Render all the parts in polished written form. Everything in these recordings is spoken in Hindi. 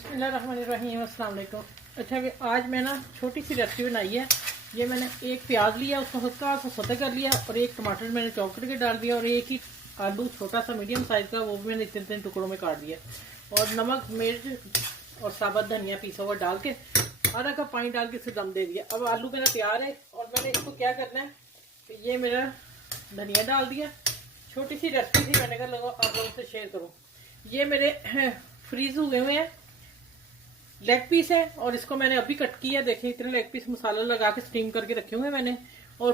बिस्मिल्लाहिर्रहमानिर्रहीम, अस्सलाम वालेकुम। अच्छा कि आज मैं ना छोटी सी रेसिपी बनाई है। ये मैंने एक प्याज लिया, उसको हल्का सा सौते कर लिया, और एक टमाटर मैंने चॉप करके डाल दिया, और एक ही आलू छोटा सा मीडियम साइज का वो भी मैंने तीन तीन टुकड़ों में काट दिया, और नमक मिर्च और साबुत धनिया पीसा हुआ डाल के आधा कप पानी डाल के इसे दम दे दिया। अब आलू मेरा तैयार है, और मैंने इसको क्या करना है कि ये मेरा धनिया डाल दिया। छोटी सी रेसिपी थी, मैंने कहा लोगों आप लोगों से शेयर करूँ। ये मेरे फ्रीज हुए हुए हैं लेग पीस है, और इसको मैंने अभी कट किया। देखिए इतने लेग पीस मसाला लगा के स्टीम करके रखे हुए हैं मैंने, और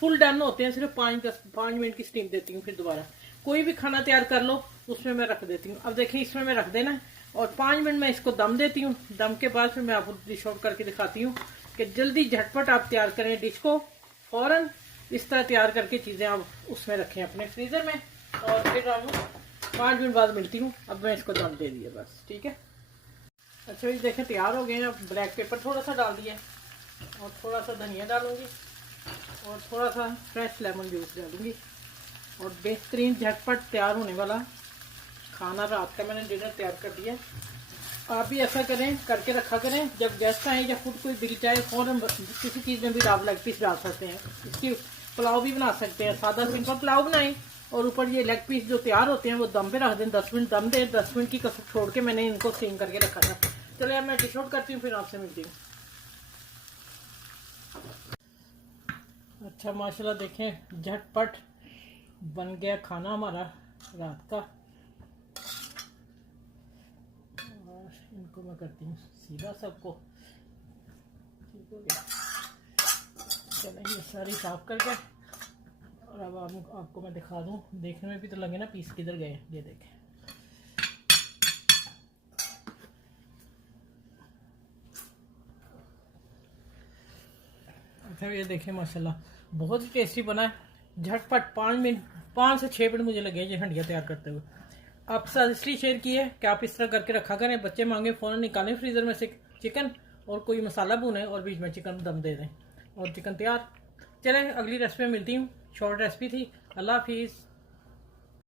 फुल डन होते हैं, सिर्फ 5 मिनट की स्टीम देती हूँ। फिर दोबारा कोई भी खाना तैयार कर लो उसमें मैं रख देती हूँ। अब देखिए इसमें मैं रख देना, और 5 मिनट में इसको दम देती हूँ। दम के बाद फिर मैं आपको डिश आउट करके दिखाती हूँ कि जल्दी झटपट आप तैयार करें डिश को। फौरन इस तरह तैयार करके चीज़ें आप उसमें रखें अपने फ्रीज़र में, और फिर आप 5 मिनट बाद मिलती हूँ। अब मैं इसको दम दे दिया बस, ठीक है। अच्छा ये देखें तैयार हो गए हैं। अब ब्लैक पेपर थोड़ा सा डाल दिया, और थोड़ा सा धनिया डालूंगी, और थोड़ा सा फ्रेश लेमन जूस डालूंगी, और बेहतरीन झटपट तैयार होने वाला खाना रात का मैंने डिनर तैयार कर दिया। आप भी ऐसा करें, करके रखा करें, जब गेस्ट आए या खुद कोई दिल चाहे फ़ौरन किसी चीज़ में भी आप लेग पीस डाल सकते हैं। इसकी पुलाव भी बना सकते हैं, सादा सिंपल पुलाव बनाएं, और ऊपर ये लेग पीस जो तैयार होते हैं वो दम पे रख दें। 10 मिनट दम दें, 10 मिनट की कसर छोड़ के मैंने इनको स्टीम करके रखा था। चलिए अब मैं डिश आउट करती हूँ, फिर आपसे मिलती हूँ। अच्छा माशाल्लाह देखें झटपट बन गया खाना हमारा रात का, और इनको मैं करती हूँ सीधा सबको। ठीक हो गया, चलें ये सारी साफ करके, और अब आपको मैं दिखा दूँ, देखने में भी तो लगे ना पीस किधर गए। ये देखें अच्छा ये देखें माशाल्लाह बहुत ही टेस्टी बना है। झटपट 5 से 6 मिनट मुझे लगे ये हंडिया तैयार करते हुए। आपके साथ इसलिए शेयर की है कि आप इस तरह करके रखा करें, बच्चे मांगे फ़ौरन निकालें फ्रीज़र में से चिकन, और कोई मसाला भूनें और बीच में चिकन दम दे दें, और चिकन तैयार। चलें अगली रेसिपी में मिलती हूँ। शॉर्ट रेसिपी थी। अल्लाह हाफिज़।